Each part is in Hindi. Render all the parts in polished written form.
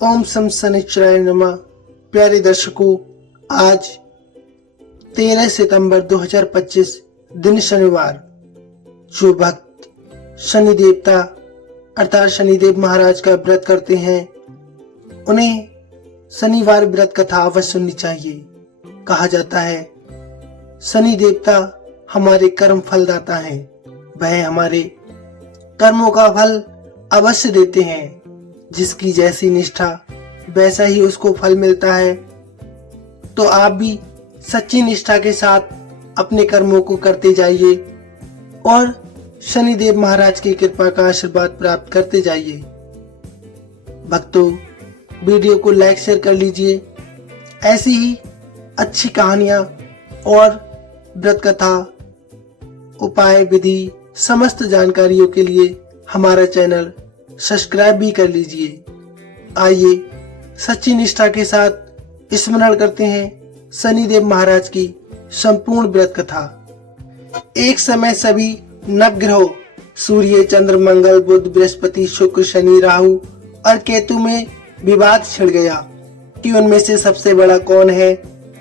ओम सम शनिश्चराय नमः। प्यारे दर्शकों, आज 13 सितंबर 2025 दिन शनिवार। जो भक्त शनि देवता अर्थात शनिदेव महाराज का व्रत करते हैं उन्हें शनिवार व्रत कथा अवश्य सुननी चाहिए। कहा जाता है शनि देवता हमारे कर्म फलदाता हैं, वह हमारे कर्मों का फल अवश्य देते हैं। जिसकी जैसी निष्ठा वैसा ही उसको फल मिलता है। तो आप भी सच्ची निष्ठा के साथ अपने कर्मों को करते जाइए और शनिदेव महाराज की कृपा का आशीर्वाद प्राप्त करते जाइए। भक्तों, वीडियो को लाइक शेयर कर लीजिए। ऐसी ही अच्छी कहानियां और व्रत कथा, उपाय, विधि, समस्त जानकारियों के लिए हमारा चैनल सब्सक्राइब भी कर लीजिए। आइए सच्ची निष्ठा के साथ स्मरण करते हैं शनिदेव महाराज की संपूर्ण व्रत कथा। एक समय सभी नवग्रहों सूर्य, चंद्र, मंगल, बुध, बृहस्पति, शुक्र, शनि, राहु और केतु में विवाद छिड़ गया कि उनमें से सबसे बड़ा कौन है।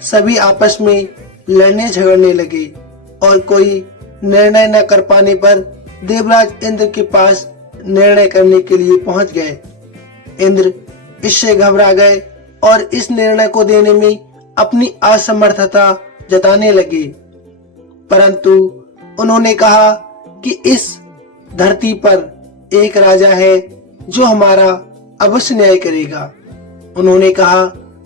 सभी आपस में लड़ने झगड़ने लगे और कोई निर्णय न कर पाने पर देवराज इंद्र के पास निर्णय करने के लिए पहुंच गए। इंद्र इससे घबरा गए और इस निर्णय को देने में अपनी असमर्थता जताने लगे। परंतु उन्होंने कहा कि इस धरती पर एक राजा है जो हमारा अवश्य न्याय करेगा। उन्होंने कहा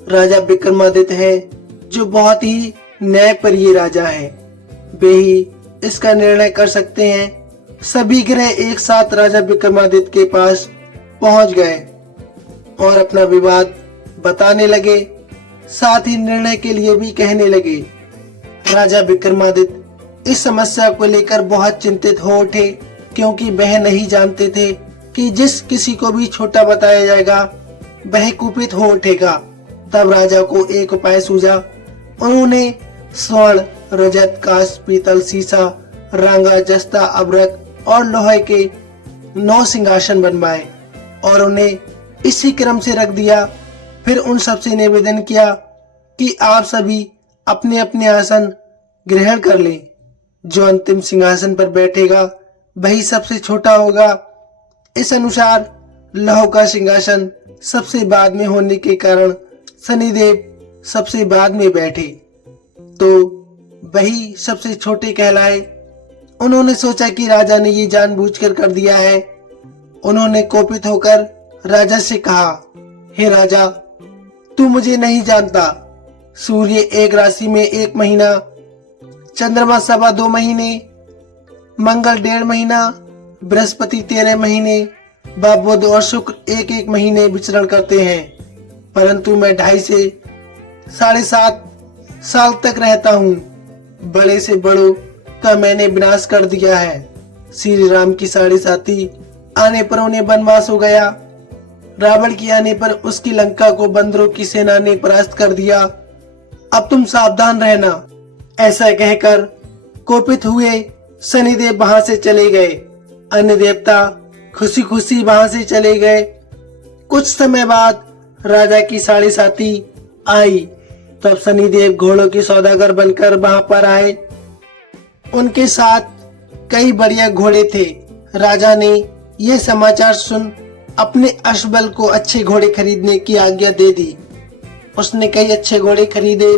राजा विक्रमादित्य है जो बहुत ही न्यायप्रिय राजा है, वे ही इसका निर्णय कर सकते हैं। सभी ग्रह एक साथ राजा विक्रमादित्य के पास पहुंच गए और अपना विवाद बताने लगे, साथ ही निर्णय के लिए भी कहने लगे। राजा विक्रमादित्य इस समस्या को लेकर बहुत चिंतित हो उठे, क्योंकि वह नहीं जानते थे कि जिस किसी को भी छोटा बताया जाएगा वह कुपित हो उठेगा। तब राजा को एक उपाय सूझा। उन्होंने स्वर्ण, रजत, कांस्य, पीतल, सीसा, रांगा, जस्ता, अभ्रक और लोहे के 9 सिंहासन बनवाए और उन्हें इसी क्रम से रख दिया। फिर उन सबसे निवेदन किया कि आप सभी अपने अपने आसन ग्रहण कर लें। जो अंतिम सिंहासन पर बैठेगा वही सबसे छोटा होगा। इस अनुसार लौह का सिंहासन सबसे बाद में होने के कारण शनिदेव सबसे बाद में बैठे, तो वही सबसे छोटे कहलाए। उन्होंने सोचा कि राजा ने ये जानबूझकर कर दिया है। उन्होंने कोपित होकर राजा से कहा, हे राजा, तू मुझे नहीं जानता। सूर्य एक राशि में 1 महीना, चंद्रमा 2.25 महीने, मंगल 1.5 महीना, बृहस्पति 13 महीने, बुध और शुक्र 1-1 महीने विचरण करते हैं। परंतु मैं 2.5 से 7.5 साल तक रहता हूँ। बड़े से बड़ों का मैंने विनाश कर दिया है। श्री राम की 7.5 आने पर उन्हें वनवास हो गया। रावण की आने पर उसकी लंका को बंदरों की सेना ने परास्त कर दिया। अब तुम सावधान रहना। ऐसा कहकर कोपित हुए शनिदेव वहां से चले गए। अन्य देवता खुशी खुशी वहां से चले गए। कुछ समय बाद राजा की 7.5 आई। तब शनिदेव घोड़ों के सौदागर बनकर वहां पर आए। उनके साथ कई बढ़िया घोड़े थे। राजा ने यह समाचार सुन अपने अश्वबल को अच्छे घोड़े खरीदने की आज्ञा दे दी। उसने कई अच्छे घोड़े खरीदे।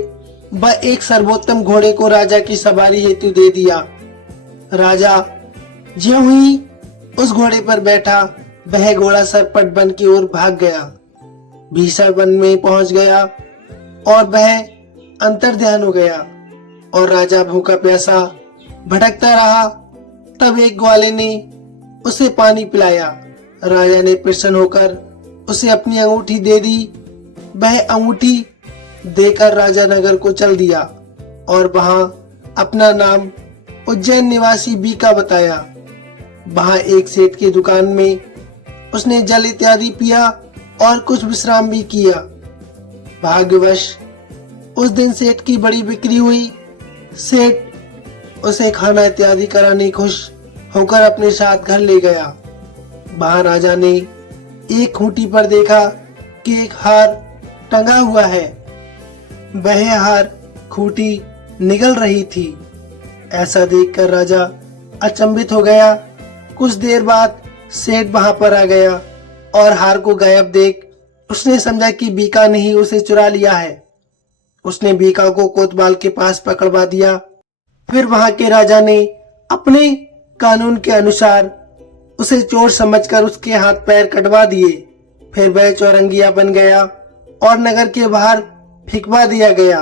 वह एक सर्वोत्तम घोड़े को राजा की सवारी हेतु दे दिया। राजा ज्यों ही उस घोड़े पर बैठा, वह घोड़ा सरपट वन की ओर भाग गया। भीषण वन में पहुंच गया और वह अंतर्ध्यान हो गया और राजा भूखा प्यासा भटकता रहा। तब एक ग्वाले ने उसे पानी पिलाया। राजा ने प्रसन्न होकर उसे अपनी अंगूठी दे दी। वह अंगूठी देकर राजा नगर को चल दिया और वहां अपना नाम उज्जैन निवासी बीका बताया। वहां एक सेठ की दुकान में उसने जल इत्यादि पिया और कुछ विश्राम भी किया। भाग्यवश उस दिन सेठ की बड़ी बिक्री हुई। सेठ उसे खाना इत्यादि कराने खुश होकर अपने साथ घर ले गया। वहां राजा ने एक खूंटी पर देखा कि एक हार टंगा हुआ है। वह हार खूंटी निगल रही थी। ऐसा देखकर राजा अचंभित हो गया। कुछ देर बाद सेठ वहां पर आ गया और हार को गायब देख उसने समझा कि बीका ने ही उसे चुरा लिया है। उसने बीका को कोतवाल के पास पकड़वा दिया। फिर वहां के राजा ने अपने कानून के अनुसार उसे चोर समझकर उसके हाथ पैर कटवा दिए। फिर वह चौरंगिया बन गया और नगर के बाहर फेंकवा दिया गया।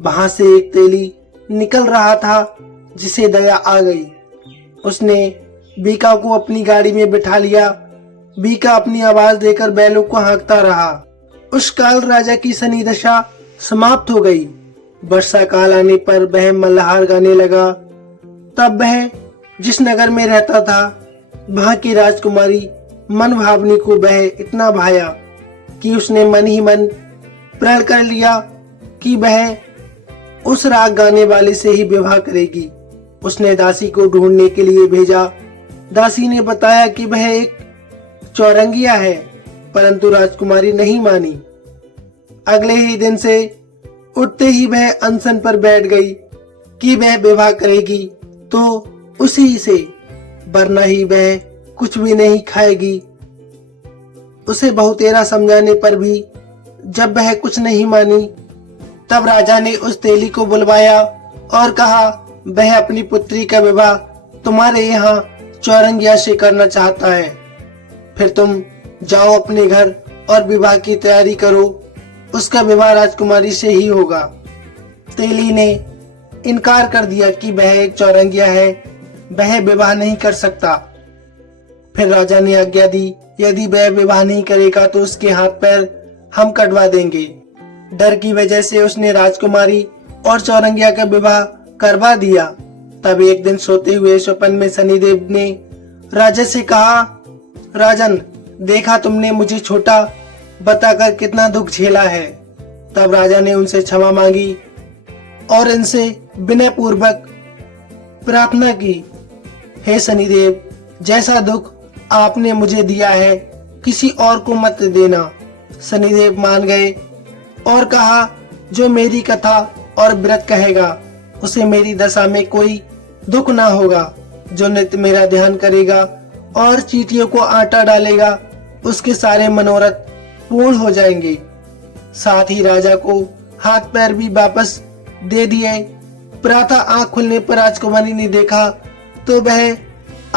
वहां से एक तेली निकल रहा था जिसे दया आ गई। उसने बीका को अपनी गाड़ी में बिठा लिया। बीका अपनी आवाज देकर बैलों को हाँकता रहा। उस काल राजा की शनि दशा समाप्त हो गई। वर्षा काल आने पर वह मल्हार गाने लगा। तब वह जिस नगर में रहता था वहां की राजकुमारी मनभावनी को वह इतना भाया कि उसने मन ही मन प्रण कर लिया कि वह उस राग गाने वाले से ही विवाह करेगी। उसने दासी को ढूंढने के लिए भेजा। दासी ने बताया कि वह एक चौरंगिया है, परंतु राजकुमारी नहीं मानी। अगले ही दिन से उठते ही वह अनशन पर बैठ गई कि वह विवाह करेगी तो उसी से, वरना ही वह कुछ भी नहीं खाएगी। उसे बहुतेरा समझाने पर भी जब वह कुछ नहीं मानी, तब राजा ने उस तेली को बुलवाया और कहा वह अपनी पुत्री का विवाह तुम्हारे यहाँ चौरंगिया से करना चाहता है। फिर तुम जाओ अपने घर और विवाह की तैयारी करो। उसका विवाह राजकुमारी से ही होगा। तेली ने इनकार कर दिया कि वह एक चौरंगिया है, वह विवाह नहीं कर सकता। फिर राजा ने आज्ञा दी, यदि वह विवाह नहीं करेगा तो उसके हाथ पैर हम कटवा देंगे। डर की वजह से उसने राजकुमारी और चौरंगिया का विवाह करवा दिया। तब एक दिन सोते हुए स्वप्न में शनिदेव ने राजा से कहा, राजन, देखा तुमने मुझे छोटा बताकर कितना दुख झेला है। तब राजा ने उनसे क्षमा मांगी और इनसे विनय पूर्वक प्रार्थना की, हे शनिदेव, जैसा दुख आपने मुझे दिया है किसी और को मत देना। शनिदेव मान गए और कहा, जो मेरी कथा और व्रत कहेगा उसे मेरी दशा में कोई दुख ना होगा। जो नित्य मेरा ध्यान करेगा और चींटियों को आटा डालेगा उसके सारे मनोरथ पूर्ण हो जाएंगे। साथ ही राजा को हाथ पैर भी वापस दे दिए। प्रातः आंख खुलने पर राजकुमारी ने देखा तो वह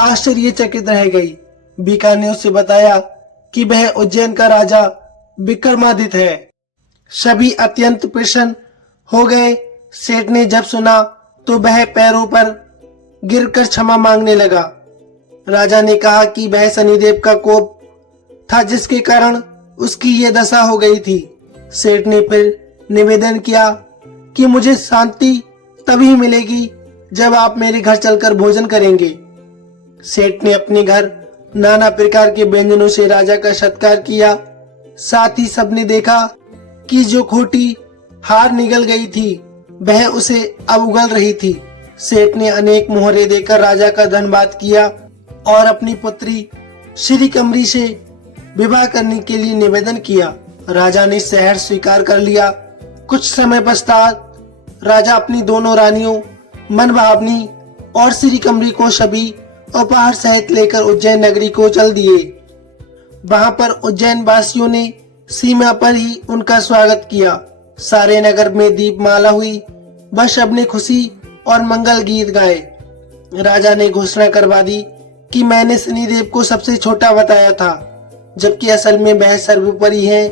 आश्चर्यचकित रह गई। बीका ने उसे बताया कि वह उज्जैन का राजा विक्रमादित्य है। सभी अत्यंत प्रसन्न हो गए। सेठ ने जब सुना तो वह पैरों पर गिरकर क्षमा मांगने लगा। राजा ने कहा कि वह शनिदेव का कोप था जिसके कारण उसकी ये दशा हो गई थी। सेठ ने फिर निवेदन किया कि मुझे शांति तभी मिलेगी जब आप मेरे घर चलकर भोजन करेंगे। सेठ ने अपने घर नाना प्रकार के व्यंजनों से राजा का सत्कार किया। साथ ही सबने देखा कि जो खोटी हार निगल गई थी वह उसे अब उगल रही थी। सेठ ने अनेक मोहरे देकर राजा का धन्यवाद किया और अपनी पुत्री श्री कमरी से विवाह करने के लिए निवेदन किया। राजा ने शहर स्वीकार कर लिया। कुछ समय पश्चात राजा अपनी दोनों रानियों मनभावनी और श्री कमरी को सभी उपहार सहित लेकर उज्जैन नगरी को चल दिए। वहां पर उज्जैन वासियों ने सीमा पर ही उनका स्वागत किया। सारे नगर में दीपमाला हुई। वह सबने खुशी और मंगल गीत गाए। राजा ने घोषणा करवा दी कि मैंने शनिदेव को सबसे छोटा बताया था, जबकि असल में वह सर्वोपरि है।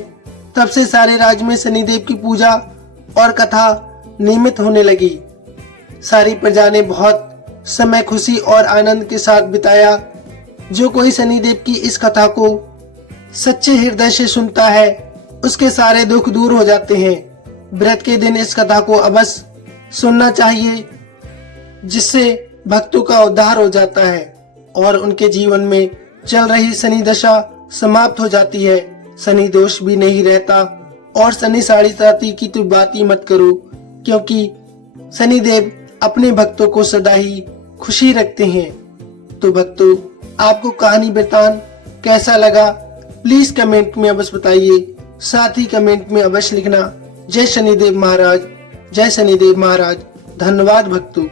तब से सारे राज्य में शनिदेव की पूजा और कथा नियमित होने लगी। सारी प्रजा ने बहुत समय खुशी और आनंद के साथ बिताया। जो कोई शनिदेव की इस कथा को सच्चे हृदय से सुनता है उसके सारे दुख दूर हो जाते हैं। व्रत के दिन इस कथा को अवश्य सुनना चाहिए, जिससे भक्तों का उद्धार हो जाता है और उनके जीवन में चल रही शनि दशा समाप्त हो जाती है। शनि दोष भी नहीं रहता। और शनि साढ़े साथी की तो बात ही मत करो, क्योंकि शनिदेव अपने भक्तों को सदा ही खुशी रखते हैं। तो भक्तों, आपको कहानी वृतांत कैसा लगा प्लीज कमेंट में अवश्य बताइए। साथ ही कमेंट में अवश्य लिखना जय शनिदेव महाराज, जय शनिदेव महाराज। धन्यवाद भक्तों।